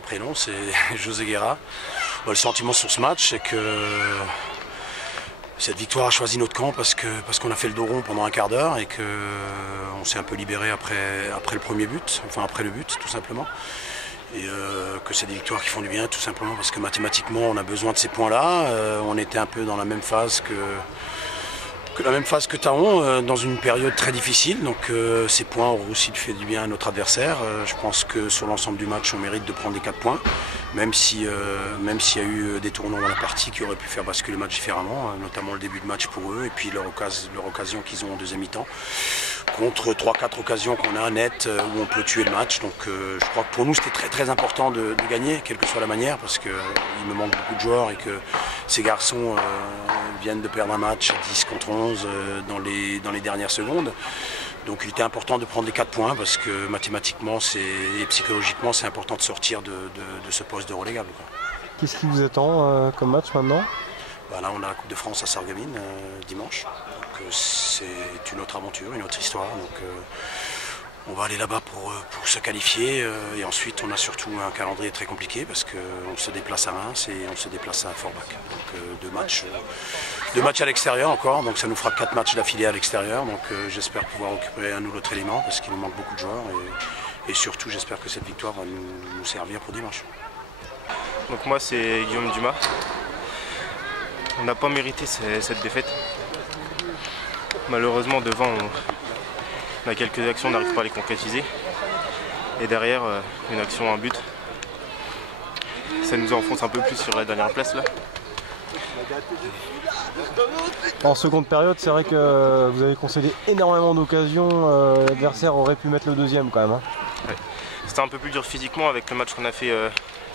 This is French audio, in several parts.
mon prénom, c'est José Guerra. Le sentiment sur ce match, c'est que cette victoire a choisi notre camp parce qu'on a fait le dos rond pendant un quart d'heure et qu'on s'est un peu libéré après le premier but, enfin après le but tout simplement. Et que c'est des victoires qui font du bien tout simplement parce que mathématiquement on a besoin de ces points-là. On était un peu dans la même phase que Thaon, dans une période très difficile. Donc ces points auront aussi fait du bien à notre adversaire. Je pense que sur l'ensemble du match, on mérite de prendre les 4 points, même s'il y a eu des tournants dans la partie qui auraient pu faire basculer le match différemment, notamment le début de match pour eux et puis leur occasion qu'ils ont en deuxième mi-temps. Contre 3-4 occasions qu'on a nettes où on peut tuer le match. Donc je crois que pour nous c'était très très important de gagner, quelle que soit la manière, parce qu'il me manque beaucoup de joueurs et que ces garçons viennent de perdre un match à 10 contre 11 dans les dernières secondes. Donc il était important de prendre les 4 points parce que mathématiquement et psychologiquement c'est important de sortir de ce poste de relégable. Qu'est-ce qui vous attend comme match maintenant? Là on a la Coupe de France à Sarreguemines dimanche. C'est une autre aventure, une autre histoire. Donc on va aller là-bas pour se qualifier et ensuite on a surtout un calendrier très compliqué parce qu'on se déplace à Reims et on se déplace à Forbach. Donc deux matchs à l'extérieur encore, donc ça nous fera 4 matchs d'affilée à l'extérieur. Donc j'espère pouvoir récupérer un ou l'autre élément parce qu'il nous manque beaucoup de joueurs et surtout j'espère que cette victoire va nous servir pour dimanche. Donc moi c'est Guillaume Dumas. On n'a pas mérité cette défaite. Malheureusement devant on a quelques actions, on n'arrive pas à les concrétiser. Et derrière une action, un but. Ça nous enfonce un peu plus sur la dernière place là. En seconde période, c'est vrai que vous avez concédé énormément d'occasions. L'adversaire aurait pu mettre le deuxième quand même. Hein. Ouais. C'était un peu plus dur physiquement avec le match qu'on a fait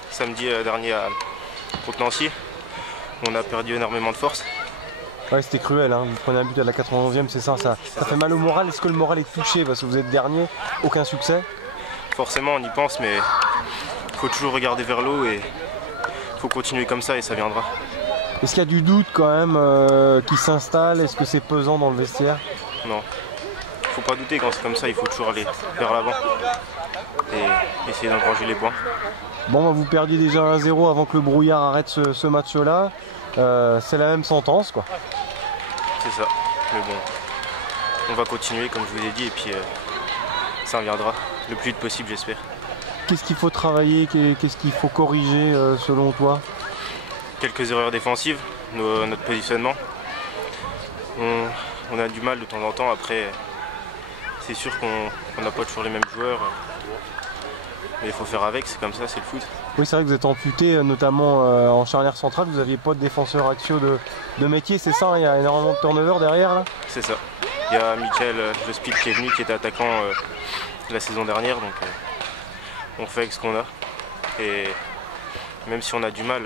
samedi dernier contre Nancy. On a perdu énormément de force. Ouais, c'était cruel, hein. Vous prenez un but à la 91e, c'est ça, ça fait mal au moral. Est-ce que le moral est touché parce que vous êtes dernier, aucun succès? Forcément on y pense, mais il faut toujours regarder vers l'eau et il faut continuer comme ça et ça viendra. Est-ce qu'il y a du doute quand même qui s'installe? Est-ce que c'est pesant dans le vestiaire? Non, il ne faut pas douter quand c'est comme ça, il faut toujours aller vers l'avant et essayer d'engranger les points. Bon, vous perdiez déjà 1-0 avant que le brouillard arrête ce match-là. C'est la même sentence, quoi. C'est ça, mais bon, on va continuer comme je vous ai dit et puis ça viendra le plus vite possible j'espère. Qu'est-ce qu'il faut travailler, qu'est-ce qu'il faut corriger selon toi? Quelques erreurs défensives, notre positionnement. On a du mal de temps en temps, après c'est sûr qu'on n'a pas toujours les mêmes joueurs. Mais il faut faire avec, c'est comme ça, c'est le foot. Oui, c'est vrai que vous êtes amputé, notamment en charnière centrale, vous n'aviez pas de défenseur axiaux de métier, c'est ça, hein? Il y a énormément de turnover derrière là? C'est ça. Il y a Michael Jospil qui est venu, qui était attaquant la saison dernière, donc on fait avec ce qu'on a. Et même si on a du mal,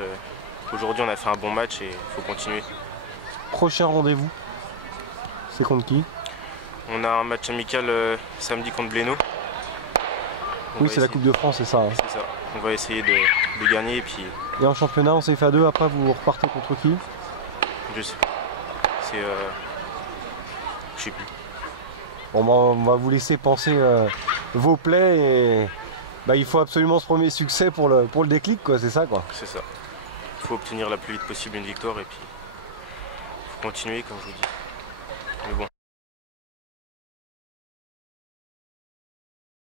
aujourd'hui on a fait un bon match et il faut continuer. Prochain rendez-vous, c'est contre qui? On a un match amical samedi contre Blénaud. Oui, c'est la Coupe de France, c'est ça. Hein. C'est ça. On va essayer de gagner et puis... Et en championnat, en CFA2, après, vous repartez contre qui? Je sais pas. C'est... je sais plus. Bon, on va vous laisser penser vos plaies et... il faut absolument ce premier succès pour le déclic, quoi. C'est ça, quoi. C'est ça. Il faut obtenir la plus vite possible une victoire et puis... il faut continuer, comme je vous dis. Mais bon.